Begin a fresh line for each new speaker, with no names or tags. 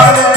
Rama,